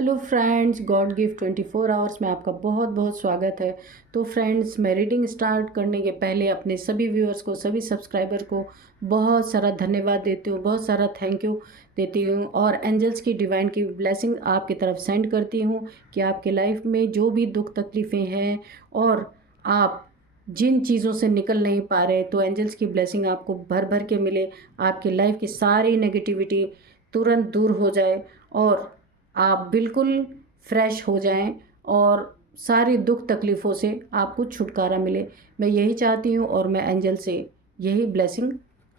Hello friends, God gift 24 hours में आपका बहुत बहुत स्वागत है। तो फ्रेंड्स, मैं रीडिंग स्टार्ट करने के पहले अपने सभी व्यूअर्स को, सभी सब्सक्राइबर को बहुत सारा धन्यवाद देती हूँ, बहुत सारा थैंक यू देती हूँ और एंजल्स की डिवाइन की ब्लेसिंग आपकी तरफ सेंड करती हूँ कि आपके लाइफ में जो भी दुख तकलीफ़ें हैं और आप जिन चीज़ों से निकल नहीं पा रहे, तो एंजल्स की ब्लेसिंग आपको भर भर के मिले, आपकी लाइफ की सारी नेगेटिविटी तुरंत दूर हो जाए और आप बिल्कुल फ्रेश हो जाएं और सारी दुख तकलीफ़ों से आपको छुटकारा मिले। मैं यही चाहती हूँ और मैं एंजल से यही ब्लेसिंग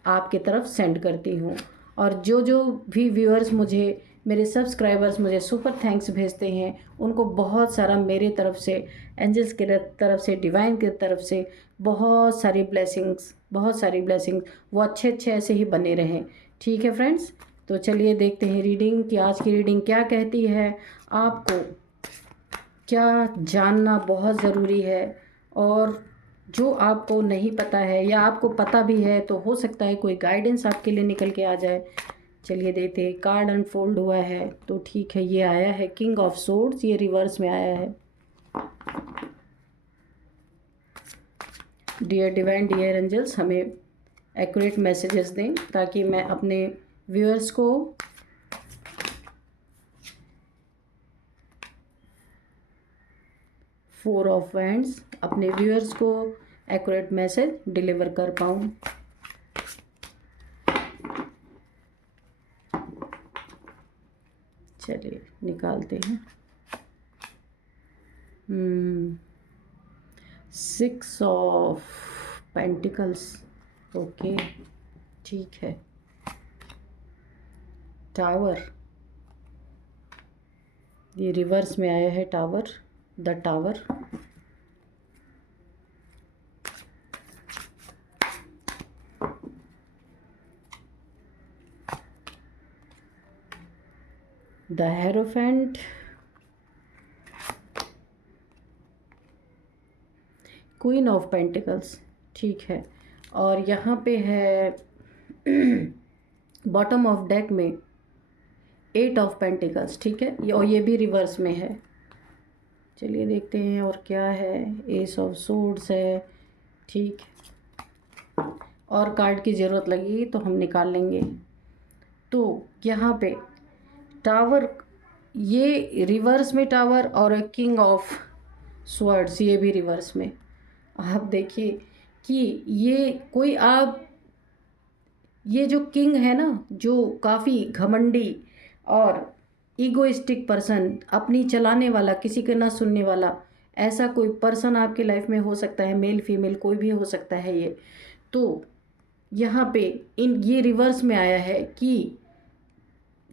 आपके तरफ सेंड करती हूँ। और जो जो भी व्यूअर्स मुझे, मेरे सब्सक्राइबर्स मुझे सुपर थैंक्स भेजते हैं, उनको बहुत सारा मेरे तरफ से, एंजल्स के तरफ से, डिवाइन की तरफ से बहुत सारी ब्लेसिंग्स, बहुत सारी ब्लेसिंग्स। वो अच्छे अच्छे ऐसे ही बने रहें। ठीक है फ्रेंड्स, तो चलिए देखते हैं रीडिंग कि आज की रीडिंग क्या कहती है। आपको क्या जानना बहुत ज़रूरी है और जो आपको नहीं पता है या आपको पता भी है तो हो सकता है कोई गाइडेंस आपके लिए निकल के आ जाए। चलिए देखते हैं। कार्ड अनफोल्ड हुआ है तो ठीक है, ये आया है किंग ऑफ सोर्ड्स, ये रिवर्स में आया है। डियर डिवाइन, डियर एंजल्स, हमें एक्यूरेट मैसेजेस दें ताकि मैं अपने व्यूअर्स को फोर ऑफ वैंड्स, अपने व्यूअर्स को एक्यूरेट मैसेज डिलीवर कर पाऊँ। चलिए निकालते हैं। 6 ऑफ पेंटिकल्स, ओके ठीक है। टावर, ये रिवर्स में आया है tower, the tower. The hierophant, queen of pentacles, ठीक है। और यहाँ पे है बॉटम ऑफ डेक में 8 ऑफ पेंटिकल्स, ठीक है। और ये भी रिवर्स में है। चलिए देखते हैं और क्या है। एस ऑफ सोर्ड्स है, ठीक। और कार्ड की ज़रूरत लगेगी तो हम निकाल लेंगे। तो यहाँ पे टावर, ये रिवर्स में टावर और किंग ऑफ स्वर्ड्स, ये भी रिवर्स में। आप देखिए कि ये कोई, आप ये जो किंग है ना, जो काफ़ी घमंडी और ईगोइस्टिक पर्सन, अपनी चलाने वाला, किसी के ना सुनने वाला, ऐसा कोई पर्सन आपकी लाइफ में हो सकता है। मेल फीमेल कोई भी हो सकता है ये। तो यहाँ पे ये रिवर्स में आया है कि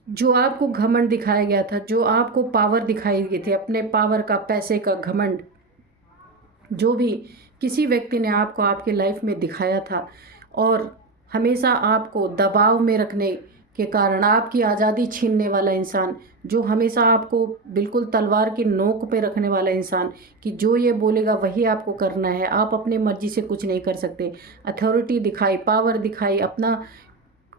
जो आपको घमंड दिखाया गया था, जो आपको पावर दिखाई गई थी, अपने पावर का, पैसे का घमंड, जो भी किसी व्यक्ति ने आपको आपके लाइफ में दिखाया था और हमेशा आपको दबाव में रखने के कारण, आपकी आज़ादी छीनने वाला इंसान, जो हमेशा आपको बिल्कुल तलवार की नोक पे रखने वाला इंसान कि जो ये बोलेगा वही आपको करना है, आप अपने मर्जी से कुछ नहीं कर सकते। अथॉरिटी दिखाई, पावर दिखाई अपना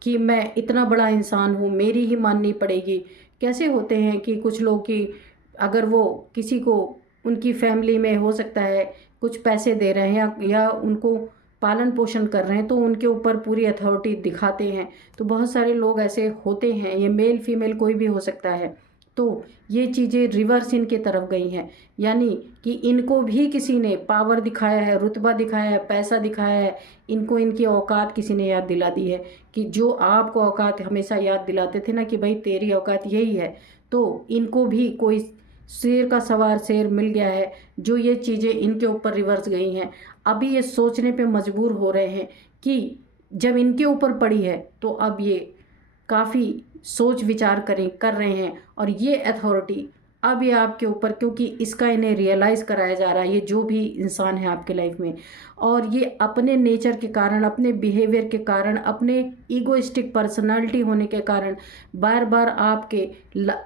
कि मैं इतना बड़ा इंसान हूँ, मेरी ही माननी पड़ेगी। कैसे होते हैं कि कुछ लोग कि अगर वो किसी को, उनकी फैमिली में हो सकता है कुछ पैसे दे रहे हैं या उनको पालन पोषण कर रहे हैं तो उनके ऊपर पूरी अथॉरिटी दिखाते हैं। तो बहुत सारे लोग ऐसे होते हैं, ये मेल फीमेल कोई भी हो सकता है। तो ये चीज़ें रिवर्स इनके तरफ गई हैं, यानी कि इनको भी किसी ने पावर दिखाया है, रुतबा दिखाया है, पैसा दिखाया है। इनको इनकी औकात किसी ने याद दिला दी है कि जो आपको औकात हमेशा याद दिलाते थे ना कि भाई तेरी औकात यही है, तो इनको भी कोई शेर का सवार शेर मिल गया है, जो ये चीज़ें इनके ऊपर रिवर्स गई हैं। अभी ये सोचने पे मजबूर हो रहे हैं कि जब इनके ऊपर पड़ी है तो अब ये काफ़ी सोच विचार कर रहे हैं और ये अथॉरिटी अब ये आपके ऊपर, क्योंकि इसका इन्हें रियलाइज़ कराया जा रहा है, ये जो भी इंसान है आपके लाइफ में, और ये अपने नेचर के कारण, अपने बिहेवियर के कारण, अपने ईगोइस्टिक पर्सनालिटी होने के कारण बार बार आपके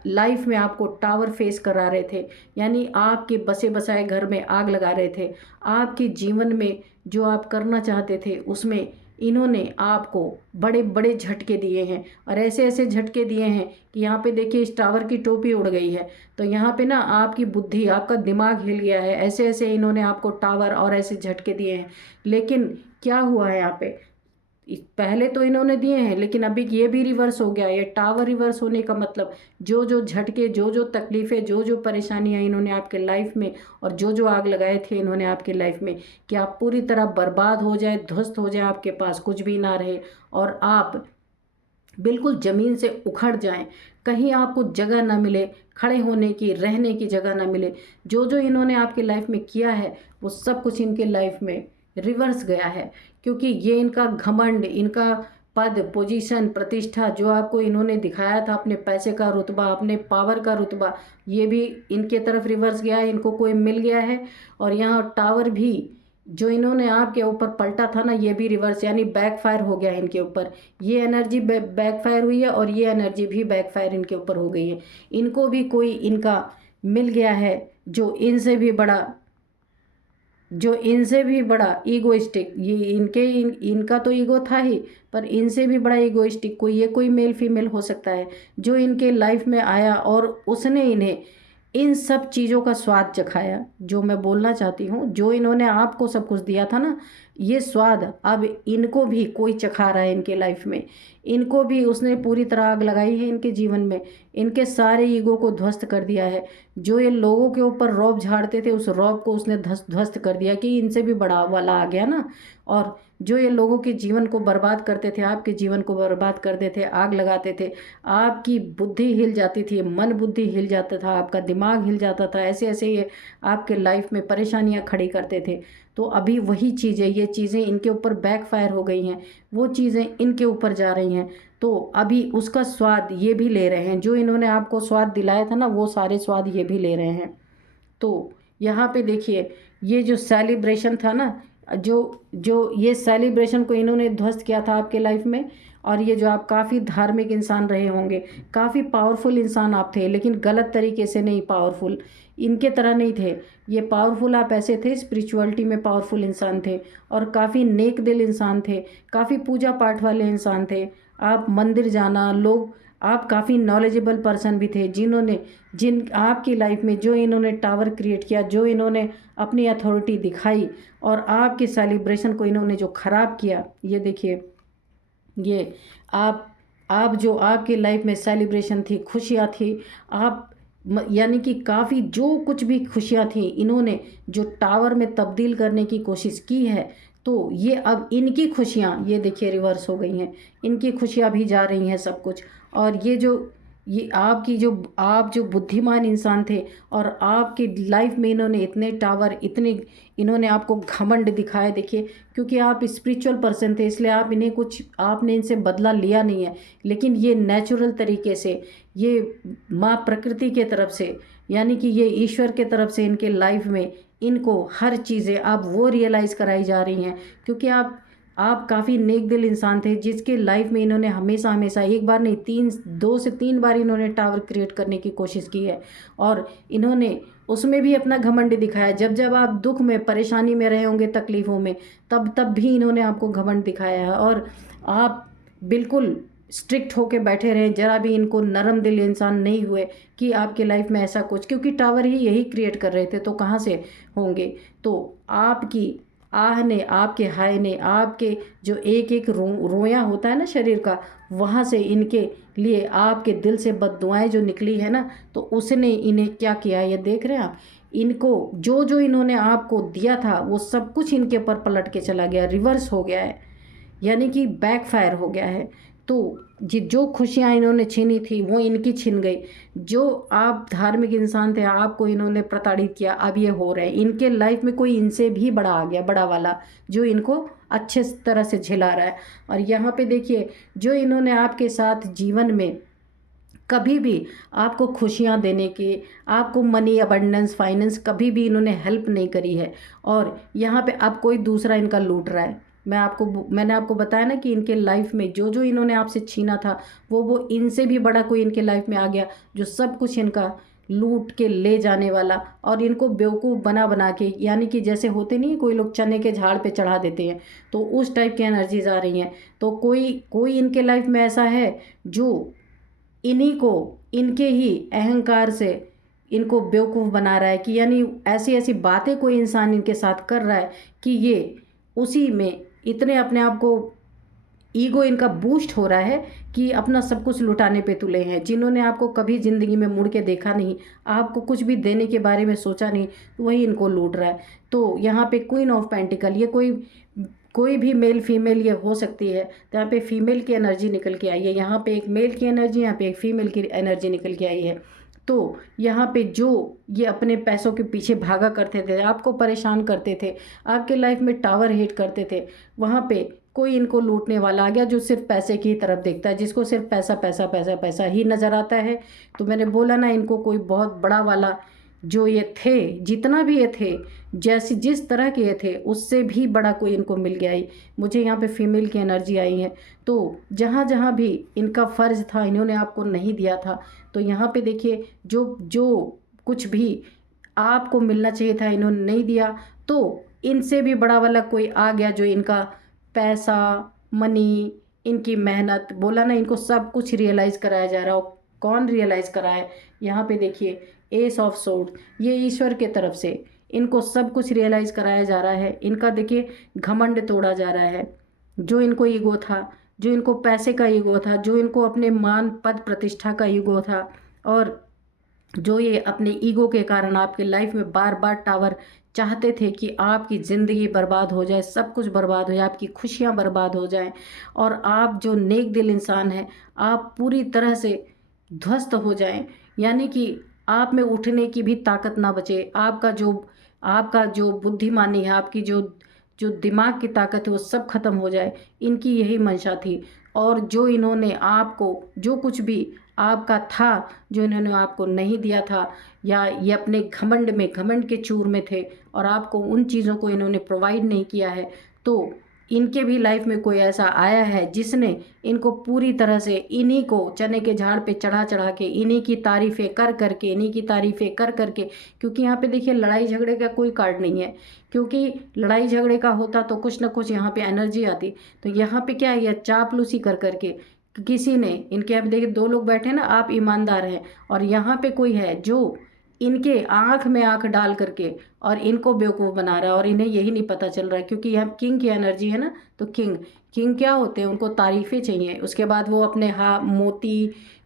लाइफ में आपको टावर फेस करा रहे थे, यानी आपके बसे बसाए घर में आग लगा रहे थे। आपके जीवन में जो आप करना चाहते थे उसमें इन्होंने आपको बड़े बड़े झटके दिए हैं, और ऐसे ऐसे झटके दिए हैं कि यहाँ पे देखिए इस टावर की टोपी उड़ गई है। तो यहाँ पे ना आपकी बुद्धि, आपका दिमाग हिल गया है। ऐसे ऐसे इन्होंने आपको टावर और ऐसे झटके दिए हैं। लेकिन क्या हुआ है यहाँ पे, पहले तो इन्होंने दिए हैं, लेकिन अभी ये भी रिवर्स हो गया। ये टावर रिवर्स होने का मतलब, जो जो झटके, जो जो तकलीफ़ें, जो जो परेशानियां इन्होंने आपके लाइफ में, और जो जो आग लगाए थे इन्होंने आपके लाइफ में, कि आप पूरी तरह बर्बाद हो जाए, ध्वस्त हो जाए, आपके पास कुछ भी ना रहे, और आप बिल्कुल ज़मीन से उखड़ जाएं, कहीं आपको जगह ना मिले खड़े होने की, रहने की जगह ना मिले। जो जो इन्होंने आपकी लाइफ में किया है वो सब कुछ इनके लाइफ में रिवर्स गया है, क्योंकि ये इनका घमंड, इनका पद, पोजीशन, प्रतिष्ठा जो आपको इन्होंने दिखाया था, अपने पैसे का रुतबा, अपने पावर का रुतबा, ये भी इनके तरफ रिवर्स गया है, इनको कोई मिल गया है। और यहाँ टावर भी जो इन्होंने आपके ऊपर पलटा था ना, ये भी रिवर्स यानी बैकफायर हो गया है इनके ऊपर। ये एनर्जी बैकफायर हुई है, और ये एनर्जी भी बैकफायर इनके ऊपर हो गई है। इनको भी कोई इनका मिल गया है जो इनसे भी बड़ा ईगोइस्टिक, ये इनका तो ईगो था ही, पर इनसे भी बड़ा ईगोइस्टिक कोई मेल फीमेल हो सकता है, जो इनके लाइफ में आया और उसने इन्हें इन सब चीज़ों का स्वाद चखाया। जो मैं बोलना चाहती हूँ, जो इन्होंने आपको सब कुछ दिया था ना, ये स्वाद अब इनको भी कोई चखा रहा है इनके लाइफ में। इनको भी उसने पूरी तरह आग लगाई है इनके जीवन में, इनके सारे ईगो को ध्वस्त कर दिया है। जो ये लोगों के ऊपर रौब झाड़ते थे, उस रौब को उसने ध्वस्त कर दिया कि इनसे भी बड़ा वाला आ गया ना। और जो ये लोगों के जीवन को बर्बाद करते थे, आपके जीवन को बर्बाद करते थे, आग लगाते थे, आपकी बुद्धि हिल जाती थी, मन बुद्धि हिल जाता था, आपका दिमाग हिल जाता था, ऐसे ऐसे ये आपके लाइफ में परेशानियां खड़ी करते थे। तो अभी वही चीज़ें, ये चीज़ें इनके ऊपर बैकफायर हो गई हैं, वो चीज़ें इनके ऊपर जा रही हैं। तो अभी उसका स्वाद ये भी ले रहे हैं, जो इन्होंने आपको स्वाद दिलाया था ना, वो सारे स्वाद ये भी ले रहे हैं। तो यहाँ पे देखिए, ये जो सेलिब्रेशन था ना, जो जो ये सेलिब्रेशन को इन्होंने ध्वस्त किया था आपके लाइफ में। और ये जो आप काफ़ी धार्मिक इंसान रहे होंगे, काफ़ी पावरफुल इंसान आप थे, लेकिन गलत तरीके से नहीं, पावरफुल इनके तरह नहीं थे। ये पावरफुल आप ऐसे थे, स्पिरिचुअलिटी में पावरफुल इंसान थे, और काफ़ी नेक दिल इंसान थे, काफ़ी पूजा पाठ वाले इंसान थे। आप मंदिर जाना, लोग, आप काफ़ी नॉलेजेबल पर्सन भी थे, जिन आपकी लाइफ में जो इन्होंने टावर क्रिएट किया, जो इन्होंने अपनी अथॉरिटी दिखाई, और आपके सेलिब्रेशन को इन्होंने जो ख़राब किया। ये देखिए, ये आप जो आपकी लाइफ में सेलिब्रेशन थी, खुशियाँ थी, आप यानी कि काफ़ी जो कुछ भी खुशियाँ थी, इन्होंने जो टावर में तब्दील करने की कोशिश की है। तो ये अब इनकी खुशियाँ, ये देखिए रिवर्स हो गई हैं, इनकी खुशियाँ भी जा रही हैं सब कुछ। और ये आप जो बुद्धिमान इंसान थे, और आपकी लाइफ में इन्होंने इतने टावर, इतने इन्होंने आपको घमंड दिखाए, देखिए, क्योंकि आप स्पिरिचुअल पर्सन थे, इसलिए आपने इनसे बदला लिया नहीं है। लेकिन ये नेचुरल तरीके से, ये माँ प्रकृति के तरफ से, यानी कि ये ईश्वर के तरफ से इनके लाइफ में इनको हर चीज़ें अब वो रियलाइज़ कराई जा रही हैं, क्योंकि आप काफ़ी नेक दिल इंसान थे, जिसके लाइफ में इन्होंने हमेशा हमेशा, एक बार नहीं, 2 से 3 बार इन्होंने टावर क्रिएट करने की कोशिश की है। और इन्होंने उसमें भी अपना घमंड दिखाया। जब जब आप दुख में, परेशानी में रहे होंगे, तकलीफ़ों में, तब भी इन्होंने आपको घमंड दिखाया है। और आप बिल्कुल स्ट्रिक्ट होके बैठे रहे, जरा भी इनको नरम दिल इंसान नहीं हुए कि आपके लाइफ में ऐसा कुछ, क्योंकि टावर ही यही क्रिएट कर रहे थे, तो कहाँ से होंगे। तो आपकी आह ने, आपके हाय ने, आपके जो एक एक रोया होता है ना शरीर का, वहाँ से इनके लिए आपके दिल से बद्दुआएं जो निकली है ना, तो उसने इन्हें क्या किया, ये देख रहे हैं आप। इनको जो जो इन्होंने आपको दिया था, वो सब कुछ इनके ऊपर पलट के चला गया, रिवर्स हो गया है, यानी कि बैकफायर हो गया है। तो जो खुशियाँ इन्होंने छीनी थी, वो इनकी छिन गई। जो आप धार्मिक इंसान थे, आपको इन्होंने प्रताड़ित किया, अब ये हो रहे हैं। इनके लाइफ में कोई इनसे भी बड़ा आ गया, बड़ा वाला, जो इनको अच्छे तरह से झिला रहा है। और यहाँ पे देखिए, जो इन्होंने आपके साथ जीवन में कभी भी आपको खुशियाँ देने की, आपको मनी अबंडेंस, फाइनेंस, कभी भी इन्होंने हेल्प नहीं करी है। और यहाँ पे अब कोई दूसरा इनका लूट रहा है। मैंने आपको बताया ना कि इनके लाइफ में जो जो इन्होंने आपसे छीना था, वो इनसे भी बड़ा कोई इनके लाइफ में आ गया, जो सब कुछ इनका लूट के ले जाने वाला, और इनको बेवकूफ़ बना बना के, यानी कि जैसे होते नहीं कोई लोग चने के झाड़ पे चढ़ा देते हैं, तो उस टाइप की एनर्जीज आ रही हैं। तो कोई कोई इनके लाइफ में ऐसा है जो इन्हीं को, इनके ही अहंकार से इनको बेवकूफ़ बना रहा है, कि यानी ऐसी ऐसी बातें कोई इंसान इनके साथ कर रहा है कि ये उसी में इतने अपने आप को, ईगो इनका बूस्ट हो रहा है कि अपना सब कुछ लुटाने पे तुले हैं। जिन्होंने आपको कभी ज़िंदगी में मुड़ के देखा नहीं, आपको कुछ भी देने के बारे में सोचा नहीं, तो वही इनको लूट रहा है। तो यहाँ पे क्वीन ऑफ पेंटिकल, ये कोई भी मेल फीमेल ये हो सकती है। तो यहाँ पे फीमेल की एनर्जी निकल के आई है, यहाँ पे एक मेल की एनर्जी, यहाँ पे एक फीमेल की एनर्जी निकल के आई है। तो यहाँ पे जो ये अपने पैसों के पीछे भागा करते थे, आपको परेशान करते थे, आपके लाइफ में टावर हिट करते थे, वहाँ पे कोई इनको लूटने वाला आ गया जो सिर्फ पैसे की तरफ देखता है, जिसको सिर्फ पैसा पैसा पैसा पैसा ही नज़र आता है। तो मैंने बोला ना, इनको कोई बहुत बड़ा वाला जो ये थे, जितना भी ये थे, जैसी जिस तरह के ये थे, उससे भी बड़ा कोई इनको मिल गया ही। मुझे यहाँ पे फीमेल की एनर्जी आई है। तो जहाँ जहाँ भी इनका फ़र्ज़ था, इन्होंने आपको नहीं दिया था। तो यहाँ पे देखिए, जो जो कुछ भी आपको मिलना चाहिए था, इन्होंने नहीं दिया। तो इनसे भी बड़ा वाला कोई आ गया जो इनका पैसा, मनी, इनकी मेहनत, बोला ना, इनको सब कुछ रियलाइज़ कराया जा रहा हो। कौन रियलाइज़ कराए? यहाँ पे देखिए, एस ऑफ सोर्ड, ये ईश्वर के तरफ से इनको सब कुछ रियलाइज़ कराया जा रहा है। इनका देखिए घमंड तोड़ा जा रहा है। जो इनको ईगो था, जो इनको पैसे का ईगो था, जो इनको अपने मान पद प्रतिष्ठा का ईगो था, और जो ये अपने ईगो के कारण आपके लाइफ में बार बार टावर चाहते थे कि आपकी ज़िंदगी बर्बाद हो जाए, सब कुछ बर्बाद हो जाए, आपकी खुशियाँ बर्बाद हो जाएं, और आप जो नेक दिल इंसान हैं, आप पूरी तरह से ध्वस्त हो जाएं, यानी कि आप में उठने की भी ताकत ना बचे। आपका जो बुद्धिमानी है, आपकी जो जो दिमाग की ताकत है, वो सब खत्म हो जाए। इनकी यही मंशा थी। और जो इन्होंने आपको, जो कुछ भी आपका था, जो इन्होंने आपको नहीं दिया था, या ये अपने घमंड के चूर में थे और आपको उन चीज़ों को इन्होंने प्रोवाइड नहीं किया है, तो इनके भी लाइफ में कोई ऐसा आया है जिसने इनको पूरी तरह से, इन्हीं को चने के झाड़ पे चढ़ा चढ़ा के, इन्हीं की तारीफ़ें कर करके, इन्हीं की तारीफ़ें कर करके, क्योंकि यहाँ पे देखिए लड़ाई झगड़े का कोई कार्ड नहीं है, क्योंकि लड़ाई झगड़े का होता तो कुछ ना कुछ यहाँ पे एनर्जी आती। तो यहाँ पे क्या है, चापलूसी कर करके किसी ने, इनके अब देखिए दो लोग बैठे ना, आप ईमानदार हैं, और यहाँ पे कोई है जो इनके आँख में आँख डाल करके और इनको बेवकूफ़ बना रहा है, और इन्हें यही नहीं पता चल रहा है। क्योंकि यह किंग की एनर्जी है ना, तो किंग क्या होते हैं, उनको तारीफ़ें चाहिए, उसके बाद वो अपने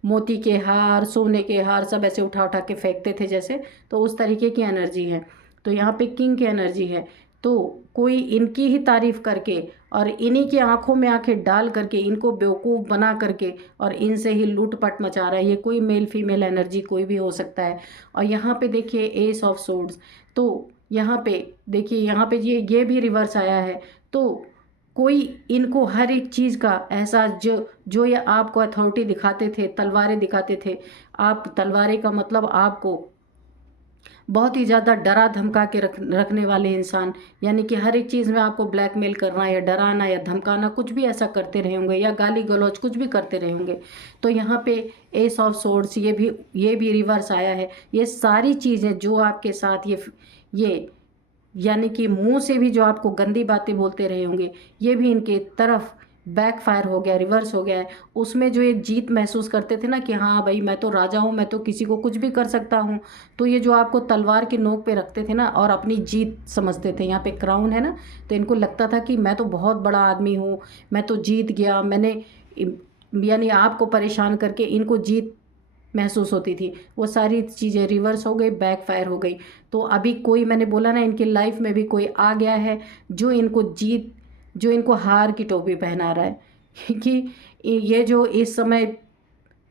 मोती के हार, सोने के हार सब ऐसे उठा उठा के फेंकते थे जैसे, तो उस तरीके की एनर्जी है। तो यहाँ पे किंग की एनर्जी है। तो कोई इनकी ही तारीफ़ करके और इन्हीं की आंखों में आंखें डाल करके, इनको बेवकूफ़ बना करके और इनसे ही लूटपाट मचा रहा है। ये कोई मेल फीमेल एनर्जी कोई भी हो सकता है। और यहाँ पे देखिए एस ऑफ सोर्ड्स, तो यहाँ पे देखिए, यहाँ पे ये भी रिवर्स आया है। तो कोई इनको हर एक चीज़ का एहसास, जो ये आपको अथॉरिटी दिखाते थे, तलवारें दिखाते थे, आप तलवारें का मतलब आपको बहुत ही ज़्यादा डरा धमका के रखने वाले इंसान, यानी कि हर एक चीज़ में आपको ब्लैकमेल करना या डराना या धमकाना, कुछ भी ऐसा करते रहे होंगे, या गाली गलौज कुछ भी करते रहे होंगे। तो यहाँ पे एस ऑफ सोर्ड्स, ये भी रिवर्स आया है। ये सारी चीज़ें जो आपके साथ ये यानी कि मुंह से भी जो आपको गंदी बातें बोलते रहे होंगे, ये भी इनके तरफ बैकफायर हो गया, रिवर्स हो गया है। उसमें जो एक जीत महसूस करते थे ना कि हाँ भाई, मैं तो राजा हूँ, मैं तो किसी को कुछ भी कर सकता हूँ, तो ये जो आपको तलवार के नोक पे रखते थे ना और अपनी जीत समझते थे, यहाँ पे क्राउन है ना, तो इनको लगता था कि मैं तो बहुत बड़ा आदमी हूँ, मैं तो जीत गया, यानी आपको परेशान करके इनको जीत महसूस होती थी। वो सारी चीज़ें रिवर्स हो गई, बैकफायर हो गई। तो अभी कोई, मैंने बोला ना, इनकी लाइफ में भी कोई आ गया है जो इनको हार की टोपी पहना रहा है। कि ये जो इस समय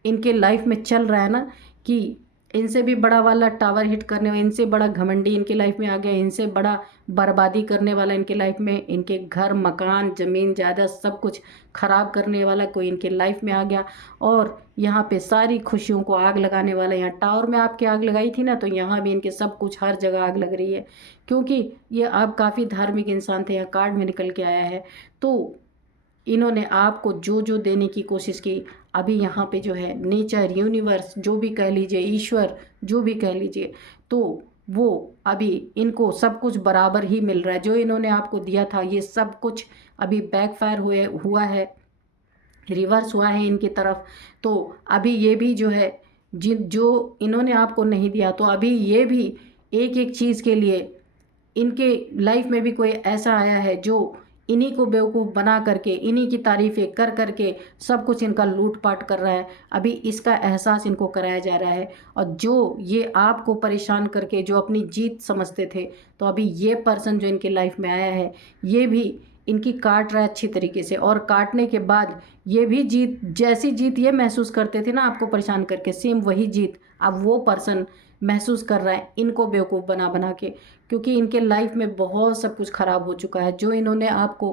इनके लाइफ में चल रहा है ना, कि इनसे भी बड़ा वाला टावर हिट करने वाला, इनसे बड़ा घमंडी इनके लाइफ में आ गया, इनसे बड़ा बर्बादी करने वाला इनके लाइफ में, इनके घर मकान ज़मीन जायदाद सब कुछ ख़राब करने वाला कोई इनके लाइफ में आ गया। और यहाँ पे सारी खुशियों को आग लगाने वाला, यहाँ टावर में आपके आग लगाई थी ना, तो यहाँ भी इनके सब कुछ हर जगह आग लग रही है। क्योंकि ये आप काफ़ी धार्मिक इंसान थे, यहाँ कार्ड में निकल के आया है। तो इन्होंने आपको जो जो देने की कोशिश की, अभी यहाँ पे जो है नेचर, यूनिवर्स, जो भी कह लीजिए, ईश्वर, जो भी कह लीजिए, तो वो अभी इनको सब कुछ बराबर ही मिल रहा है। जो इन्होंने आपको दिया था ये सब कुछ अभी बैकफायर हुआ है, रिवर्स हुआ है इनकी तरफ। तो अभी ये भी जो है, जो इन्होंने आपको नहीं दिया, तो अभी ये भी एक एक चीज़ के लिए इनके लाइफ में भी कोई ऐसा आया है जो इन्हीं को बेवकूफ़ बना करके, इन्हीं की तारीफ़ें कर करके सब कुछ इनका लूट पाट कर रहा है। अभी इसका एहसास इनको कराया जा रहा है। और जो ये आपको परेशान करके जो अपनी जीत समझते थे, तो अभी ये पर्सन जो इनकी लाइफ में आया है, ये भी इनकी काट रहा है अच्छी तरीके से। और काटने के बाद ये भी जीत, जैसी जीत ये महसूस करते थे ना आपको परेशान करके, सेम वही जीत अब वो पर्सन महसूस कर रहा है इनको बेवकूफ़ बना बना के। क्योंकि इनके लाइफ में बहुत सब कुछ ख़राब हो चुका है। जो इन्होंने आपको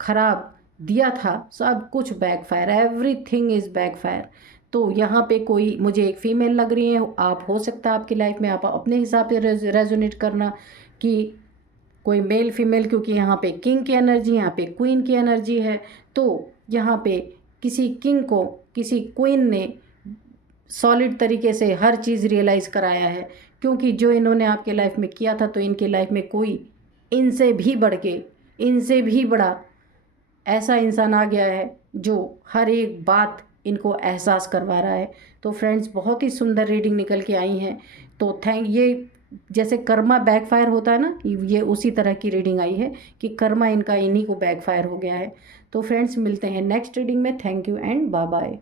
ख़राब दिया था सब कुछ बैकफायर, एवरीथिंग इज़ बैकफायर। तो यहाँ पे कोई मुझे एक फ़ीमेल लग रही है, आप हो सकता है आपकी लाइफ में, आप अपने हिसाब से रेजोनेट करना कि कोई मेल फीमेल, क्योंकि यहाँ पे किंग की एनर्जी, यहाँ पे क्वीन की एनर्जी है। तो यहाँ पे किसी किंग को किसी क्वीन ने सॉलिड तरीके से हर चीज़ रियलाइज़ कराया है। क्योंकि जो इन्होंने आपके लाइफ में किया था, तो इनके लाइफ में कोई इनसे भी बढ़ के, इनसे भी बड़ा ऐसा इंसान आ गया है जो हर एक बात इनको एहसास करवा रहा है। तो फ्रेंड्स, बहुत ही सुंदर रीडिंग निकल के आई हैं। तो ये जैसे कर्मा बैकफायर होता है ना, ये उसी तरह की रीडिंग आई है कि कर्मा इनका इन्हीं को बैकफायर हो गया है। तो फ्रेंड्स, मिलते हैं नेक्स्ट रीडिंग में। Thank you and bye bye.